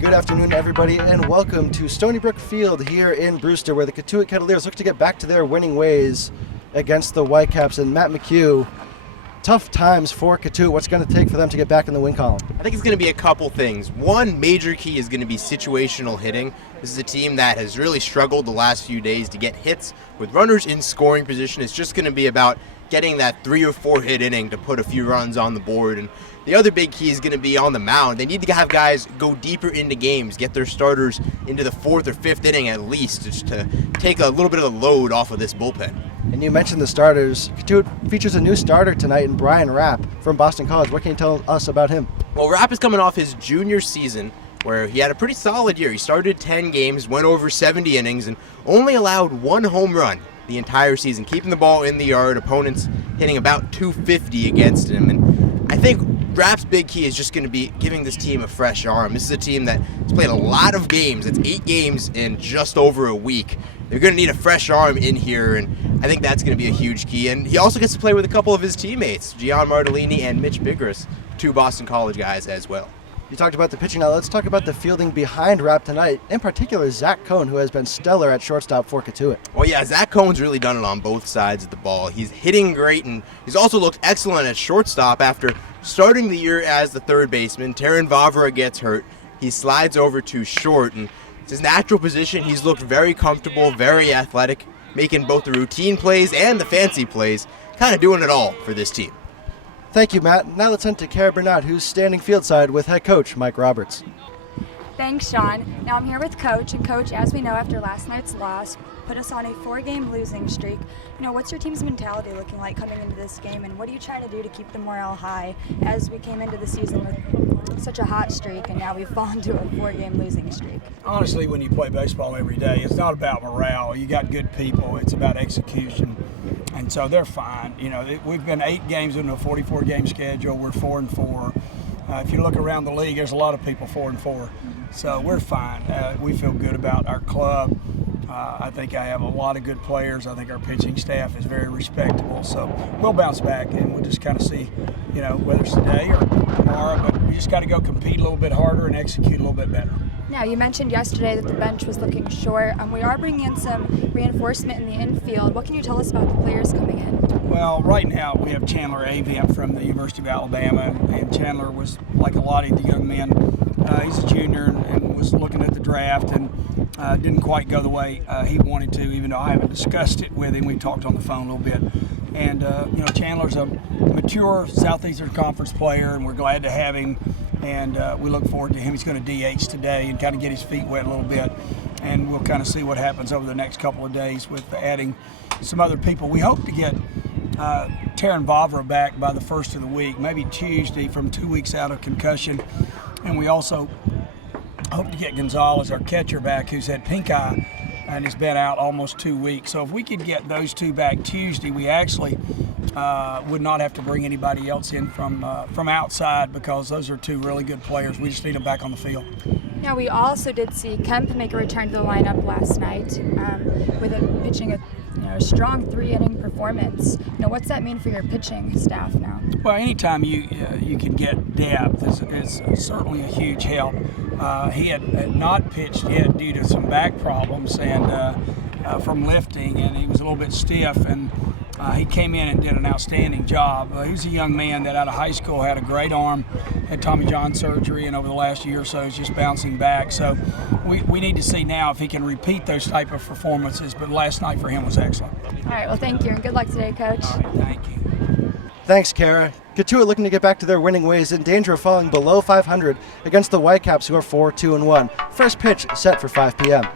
Good afternoon, everybody, and welcome to Stony Brook Field here in Brewster, where the Cotuit Kettleers look to get back to their winning ways against the Whitecaps. And Matt McHugh, tough times for Cotuit. What's going to take for them to get back in the win column? I think it's going to be a couple things. One major key is going to be situational hitting. This is a team that has really struggled the last few days to get hits with runners in scoring position. It's just going to be about getting that 3 or 4 hit inning to put a few runs on the board. And the other big key is going to be on the mound. They need to have guys go deeper into games, get their starters into the 4th or 5th inning at least, just to take a little bit of the load off of this bullpen. And you mentioned the starters. Cotuit features a new starter tonight in Brian Rapp from Boston College. What can you tell us about him? Well, Rapp is coming off his junior season where he had a pretty solid year. He started 10 games, went over 70 innings, and only allowed 1 home run the entire season, keeping the ball in the yard, opponents hitting about 250 against him. And I think Rapp's big key is just going to be giving this team a fresh arm. This is a team that has played a lot of games. It's 8 games in just over a week. They're going to need a fresh arm in here, and I think that's going to be a huge key. And he also gets to play with a couple of his teammates, Gian Martellini and Mitch Bigris, 2 Boston College guys as well. You talked about the pitching. Now let's talk about the fielding behind Rapp tonight. In particular, Zack Kone, who has been stellar at shortstop for Cotuit. Well, yeah, Zack Kone's really done it on both sides of the ball. He's hitting great, and he's also looked excellent at shortstop after starting the year as the third baseman. Taran Vavra gets hurt. He slides over to short, and it's his natural position. He's looked very comfortable, very athletic, making both the routine plays and the fancy plays, kind of doing it all for this team. Thank you, Matt. Now let's send to Biernat, who's standing fieldside with head coach Mike Roberts. Thanks, Sean. Now I'm here with Coach, and Coach, as we know after last night's loss, put us on a 4-game losing streak. What's your team's mentality looking like coming into this game, and what are you trying to do to keep the morale high as we came into the season with such a hot streak, and now we've fallen to a 4-game losing streak? Honestly, when you play baseball every day, it's not about morale. You got good people. It's about execution. And so they're fine. We've been 8 games into a 44-game schedule. We're 4-4. If you look around the league, there's a lot of people 4-4. So we're fine. We feel good about our club. I think I have a lot of good players. I think our pitching staff is very respectable. So we'll bounce back, and we'll just kind of see, whether it's today or tomorrow. But we just got to go compete a little bit harder and execute a little bit better. Now, you mentioned yesterday that the bench was looking short. We are bringing in some reinforcement in the infield. What can you tell us about the players coming in? Well, right now we have Chandler Avia from the University of Alabama, and Chandler was like a lot of the young men. He's a junior and was looking at the draft and didn't quite go the way he wanted to, even though I haven't discussed it with him. We talked on the phone a little bit. And, Chandler's a mature Southeastern Conference player, and we're glad to have him. And we look forward to him. He's going to DH today and kind of get his feet wet a little bit. And we'll kind of see what happens over the next couple of days with adding some other people. We hope to get Taran Vavra back by the first of the week, maybe Tuesday, from 2 weeks out of concussion. And we also hope to get Gonzalez, our catcher, back, who's had pink eye and has been out almost 2 weeks. So if we could get those 2 back Tuesday, we actually would not have to bring anybody else in from outside, because those are 2 really good players. We just need them back on the field. Now, we also did see Kemp make a return to the lineup last night with pitching a strong 3-inning performance. What's that mean for your pitching staff now? Well, anytime you can get depth is certainly a huge help. He had not pitched yet due to some back problems and from lifting, and he was a little bit stiff, and he came in and did an outstanding job. He was a young man that out of high school had a great arm, had Tommy John surgery, and over the last year or so is just bouncing back. So we need to see now if he can repeat those type of performances, but last night for him was excellent. All right, well, thank you, and good luck today, Coach. All right, thank you. Thanks, Kara. Cotuit looking to get back to their winning ways, in danger of falling below 500 against the Whitecaps, who are 4-2-1. First pitch set for 5 p.m.